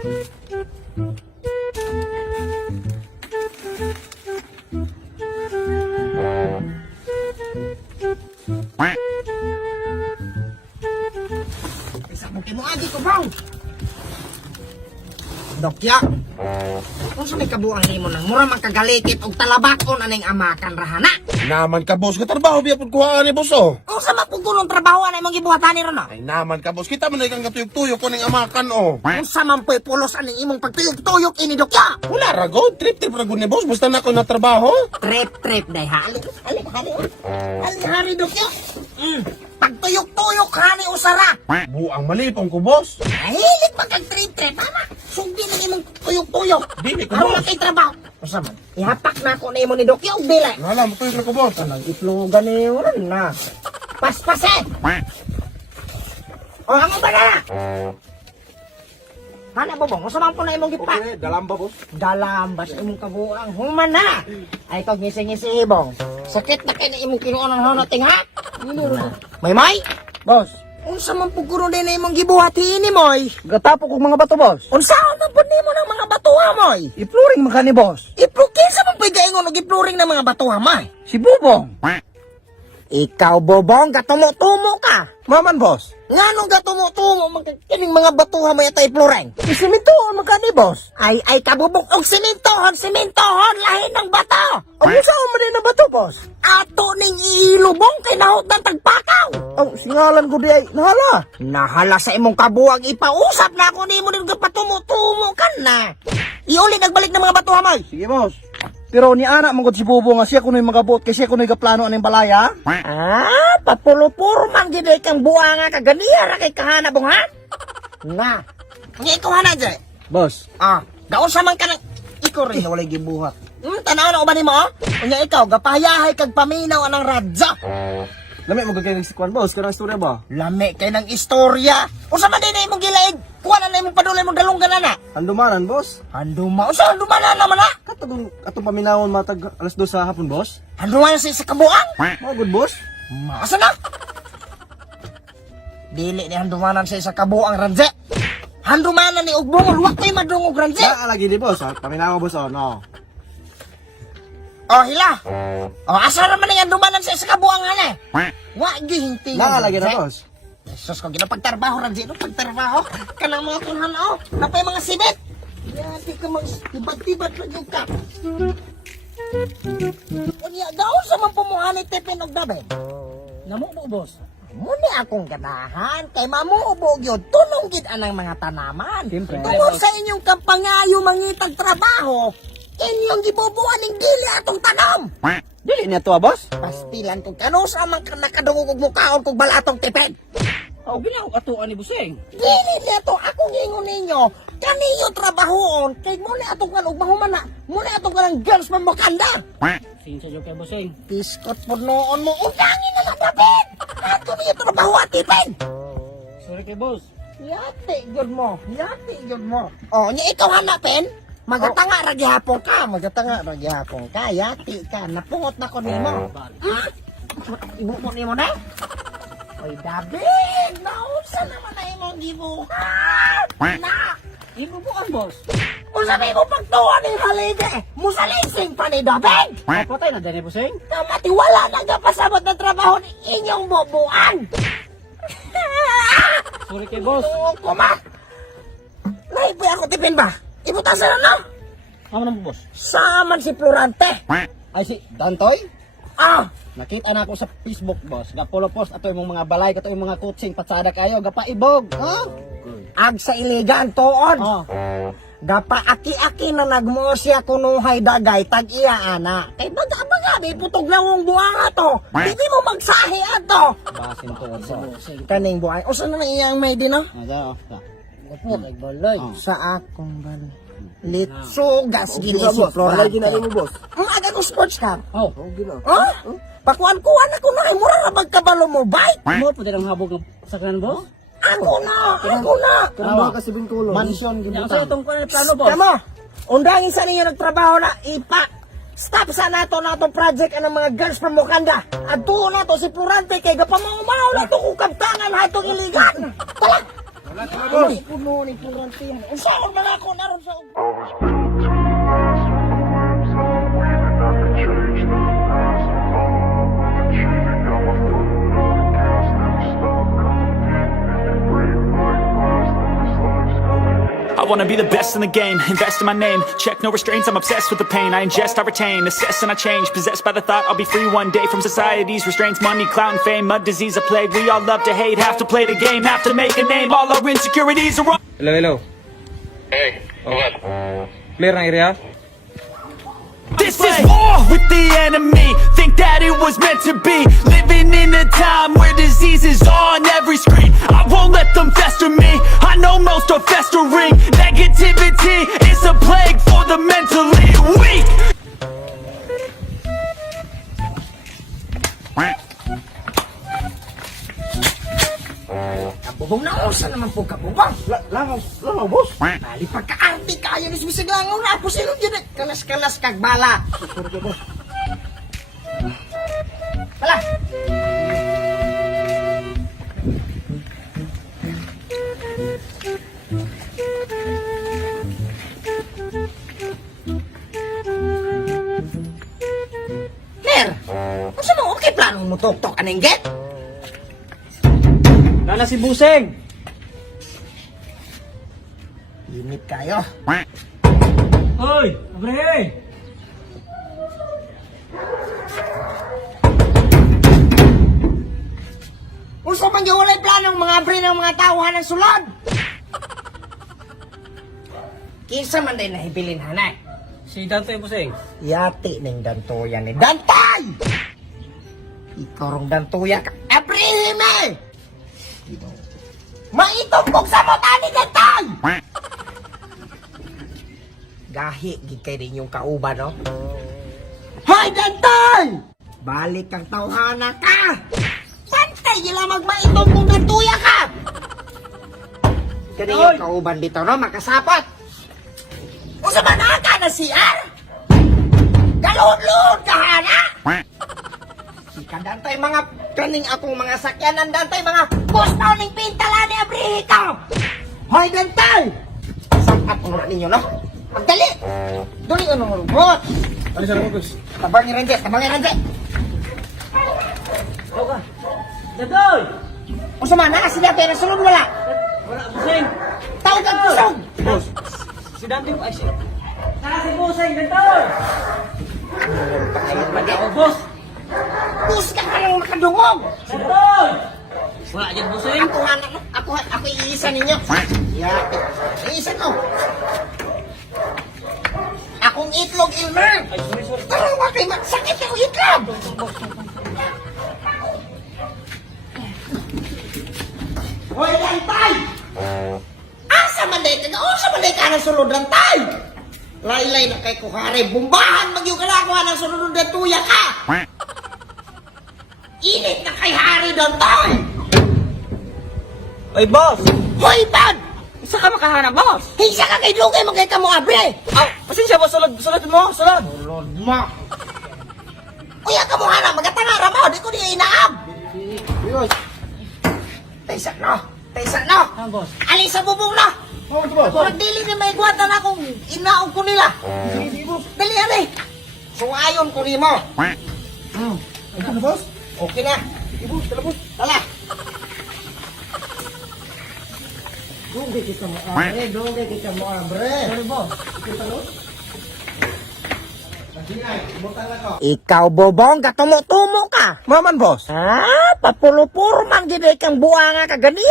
Isa mo kinuagi ko, bang. Dokya. Kung sa may kabuang nimo nang mura man kagalikit og talabakon aning amakan rahana. Naman ka, boss. Katrabaho biya pud kuhaan ni boss, oh. Kung sa mapugulong trabaho anay mong gibuhatan ni ron. Ay, naman ka, boss. Kita man na ikang katuyok-tuyok ko ning amakan, oh. Kung sa man po'y pulos aning imong pagtuyok-tuyok ini dokya. Wala rago. Trip-trip rago ni boss. Basta na ako na trabaho. Trip day hali. Hali dokya. Pagtuyok-tuyok hani usara. Buang malipong ko, boss. Mahilig pa kag trip ama. Sugdi na imong tuyok-tuyok. Dili ko, Aron boss. na kay trabaho. Usa man. Ihapak na ako na imo ni dokya og dili. Wala, matuyok na ko, boss. Anong itlogan ni ron na. Paspase. O ano ba na? Hana bobong, usa po na imong gipa. Okay, dalam ba, boss? Dalambas imong kabuang human na. Ay kag ngisi-ngisi bong. Sakit na kay na imong kinuon ang hanoting ha? May. Boss, Unsa man puguro din na imong gibuhati ni moy? gatapo kong mga bato, boss. Unsa man pud nimo ng mga batuha moy? I-flooring man ka ni boss. Iplukin sa man pud gaingon og ipluring ng mga batuha moy. Si Bubong. Ikaw bobong gatumo-tumo ka. Maman, boss. Nganong gatumo-tumo magkining mga batuha mo yata ipluring? Isimintoon man ka ni boss. Ay kabubok og simentohon lahi ng bato. Ang saan man din na bato, boss? Ato ning ilubong kay nahot ng tagpakaw. Ang singalan ko di ay nahala. Nahala sa imong kabuwag ipausap na ako nimo ning gapatumo-tumo kan na. Iuli nagbalik ng mga batuha moy. Sige, boss. Pero ni anak mong si Bubong nga siya kuno yung mga buot kay siya kuno yung plano aning balaya. Papulo-puro man gid kang buanga kaganiya ra kay kahana bong ha? Na. Nga ikaw hana jay. Boss, Gaon sa man ka ng ikaw rin na walay gibuhat. Tanaw na uban nimo oh? Unya ikaw gapayahay kag paminaw anang radya. lami mo gagawin si Kwan, boss. Karang istorya ba? Lami kay ng istorya. Usa man din imong gilaig? Kuha na imong padulay mo dalunggan na. Handumanan, boss. Handuma, usa handuma na naman ha? Katong paminawon matag alas 2 sa hapon, boss. Handuma na sa kabuang? Mga good, boss. Asa na? Dili ni handumanan sa isa kabuang ranze. Handumanan ni Ugbong, luwak ko'y madungog ranze. Lagi di, boss. Paminawa, boss. Oh, no. Oh, hila. Oh, asa naman ni handumanan sa isa kabuang hane. Wa gihinting. Lagi na, boss. Jesus ko, ginapagtarbaho ranze. No, pagtarbaho. Kanang mga tunhan oh. Napay mga sibit. Yati ka mag tibad-tibad lang yung ka. Unya, gaon sa man pumuhanit tipin og dabe. Namubo, boss. Muni akong ganahan kay mamuubog yun tunong gid anang mga tanaman. Siyempre. Tungod sa inyong kampangayo mangitag trabaho, inyong gibubuan ning dili atong tanom. Dili niya to, boss. Pastilan kung kano sa man nakadungog og mukaon kog balatong tipid. Oh, ginaw atuan ni Buseng. Dili nito akong ingon ninyo. Kaniyo trabahoon kay muli atong kan og mahuman na. Muli atong kanang girls mamukanda. Sinsa jo kay Buseng. Piskot po noon mo undangin na lang David. Ato niyo trabaho at tipid. Sorry kay boss. Yati, good mo. Yati, good mo. Oh, niya ikaw hanapin. Magatanga ra gihapon ka. Magatanga ra gihapon ka. Yati ka. Napungot na ko nimo. Ibu mo nimo na? Oy, David! Nausa naman na imong gibuhat! Na! Ibubuan, boss. Usa may mo pagtuwa ni Halide! Musalising pa ni David! Patay na dyan ni Buseng. Kamati wala nang kapasabot na trabaho ni inyong bubuan! Sorry kay boss. Oo, kuma! Naipoy ako tipin ba? Ibutasan na no? Amo na mo, boss. Saman si Florante! Ay, si Dantoy? Ah! Nakita na ako sa Facebook, boss. Gapolo post ato yung mga balay, kato yung mga coaching, patsada kayo, gapaibog. Ha? Ag sa iligan tuon! Oh. Gapa aki-aki na nagmo siya kunuhay dagay tag-iya ana. Kay baga may putog lawong buanga to. Hindi mo magsahi ato. Basin to, boss. Kaning buhay. O saan na iyang may din no? Ah, dyan, oh. Opo, nagbalay. Oh. Sa akong balay. Litso gas gini si Balay Florante. ginali mo, boss. Umaga ko sports car. Oh. Oh? Pakuan-kuan ako na mura na magkabalo mo bike. Mo po din ang habog ng saklan, boss. Ako na. Karama kasi bingkulo. Mansyon, Yan, gibutan. sa itong plano, boss. Kamo, undangin sa ninyo nagtrabaho na, stop sa nato project ang mga girls from Mukanda. At tuon na to si Florante kay gapamamaw na to kung kabtangan ha itong iligan. Tala! Wala ka boss. Ay, puno ni purantihan. Unsaon man ako naron sa... I was built to last. Rhymes on the way that I could change the past. Achieving got my foot on the gas. Never stop competing. If you break my fast, then this life's gonna end. I wanna be the best in the game, invest in my name. Check no restraints, I'm obsessed with the pain. I ingest, I retain, assess and I change. Possessed by the thought I'll be free one day from society's restraints. Money, clout and fame, mud, disease, a plague. We all love to hate, have to play the game, have to make a name. All our insecurities are wrong. Hello, hello. Hey, what? Clear na area? This is war with the enemy. Think that it was meant to be. Living in a time where disease is on every screen. I won't let them fester me. I know most are festering. Negativity is a plague for the mentally weak. Kabubong na usa naman po kabubong. Langaw, boss. Bali pagkaarti kayo ni bisig langaw na po sila dyan. Kalas-kalas kag bala. Bala. Ner, unsa mo okay plano mo tok-tok aneng get? Nana si Buseng. Limit kayo. Hoy, abre. Unsa man gyud walay planong mga abre ng mga tawhan ng sulod? Kinsa man din nahibilin hanay? Si Dantoy Buseng. Yati ning dantoyan ni Dantay! Ikaw rong dantoya ka. Abrihime! Maitumbok sa mata ni Dantay! Gahi, gid kay din yung kauban, no? Hoy, Dantay! Balik kang tawhana ka! Pantay gila magmaitong kung dantuya ka! Kani yung kauban dito, no? Makasapat! Usa man ka na CR? Galod-lod ka, hana! Ika, Dantay, mga kaning akong mga sakyanan, Dantay, mga kustaw ning pintala ni Abrihito! Hoy, Dantay! Sapat mo na ninyo, no? Magdali! Duli ko nung robot! Ano sa boss? Tabangin Ranjit, tabangin Ranjit! Dantoy! Usa man na, sila pero sulod wala! Wala Buseng. Tawag ang kusog! Boss. Si Dantoy ay si. Nana si Buseng, Dantoy. Oh, boss. Bus ka ka lang makadungog! Dantoy! Wala dyan Buseng. Ako iisa ninyo! Yeah, iisa mo! Akong itlog, Ilmer! Ay, sorry. Pero wag kayo magsakit yung itlog! Hoy, Dantay! Asa man day ka? Asa man day ka ng sulod, Dantay? Laylay na kay kuhari. Bumbahan mag yung kalakuha ng sulod ng tuya ka! Init na kay hari, Dantay! Oy, boss. Hoy, Bad! Isa ka makahanap, boss. Hisa ka kay Lugay, magkay ka mo abre! Pasensya, boss. Sulod mo. Sulod. Lord, ma! Kuya ka mo hanap, magatangara mo, di ko niya inaab! Taysa no! Taysa no! boss. Alin sa bubong na! Oh, boss. Pagdili na may guwatan akong inaog ko nila! Dali, ali! Sungayon ko ni mo! Ano na, boss? Okay na! Boss, tala boss. Tala! Dugay kita mo abre, dugay kita mo abre! Sorry boss! Ikaw, Bobong, katumo-tumo ka! Maman, boss. Ha? Papuro-puro man gid kang buanga ka ganiya.